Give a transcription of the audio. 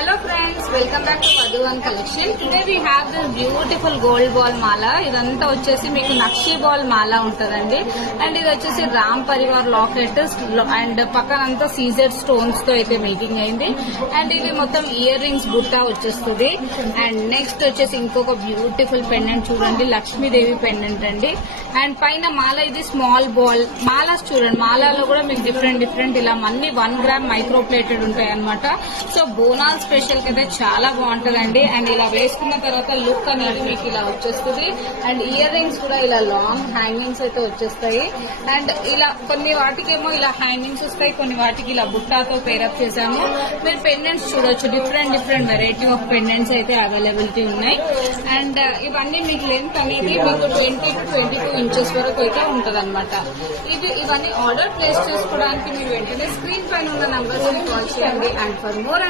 Hello friends, welcome back to Vadhuvan collection. Today we have this beautiful gold ball mala. ఇదంతా వచ్చేసి మీకు నక్షి ball మాల ఉంటదండి. And ఇది వచ్చేసి రామ్ పరివార్ లాకెట్ అండ్ పక్కనంతా సీజెడ్ స్టోన్స్ తో అయితే మేకింగ్ అయింది. అండ్ ఇది మొత్తం ఇయర్ రింగ్స్ బుట్ట వచ్చేస్తుంది. అండ్ నెక్స్ట్ వచ్చేసి ఇంకొక బ్యూటిఫుల్ పెండెంట్ చూడండి, లక్ష్మీదేవి పెండెంట్ అండి. అండ్ పైన మాల ఇది స్మాల్ బాల్ మాలాస్ చూడండి, మాలలో కూడా మీకు డిఫరెంట్ ఇలా అన్ని 1 గ్రామ్ మైక్రో ప్లేటెడ్ ఉంటాయి అనమాట. సో బోనాల్ స్పెషల్ అయితే చాలా బాగుంటదండి. అండ్ ఇలా వేసుకున్న తర్వాత లుక్ అనేది మీకు ఇలా వచ్చేస్తుంది. అండ్ ఇయర్ రింగ్స్ కూడా ఇలా లాంగ్ హ్యాంగింగ్స్ అయితే వచ్చేస్తాయి. అండ్ ఇలా కొన్ని వాటికేమో ఇలా హ్యాంగింగ్స్ వస్తాయి, కొన్ని వాటికి ఇలా బుట్టాతో పేరప్ చేశాము. మీరు పెండెంట్స్ చూడొచ్చు, డిఫరెంట్ వెరైటీ ఆఫ్ పెండెంట్స్ అయితే అవైలబిలిటీ ఉన్నాయి. అండ్ ఇవన్నీ మీకు లెంత్ అనేది మీకు 20 to 22 ఇంచెస్ వరకు అయితే ఉంటదన్నమాట. ఇవన్నీ ఆర్డర్ ప్లేస్ చేసుకోవడానికి మీరు వెంటనే స్క్రీన్ పైన ఉన్న నంబర్స్ ని కాల్ చేయండి. And for more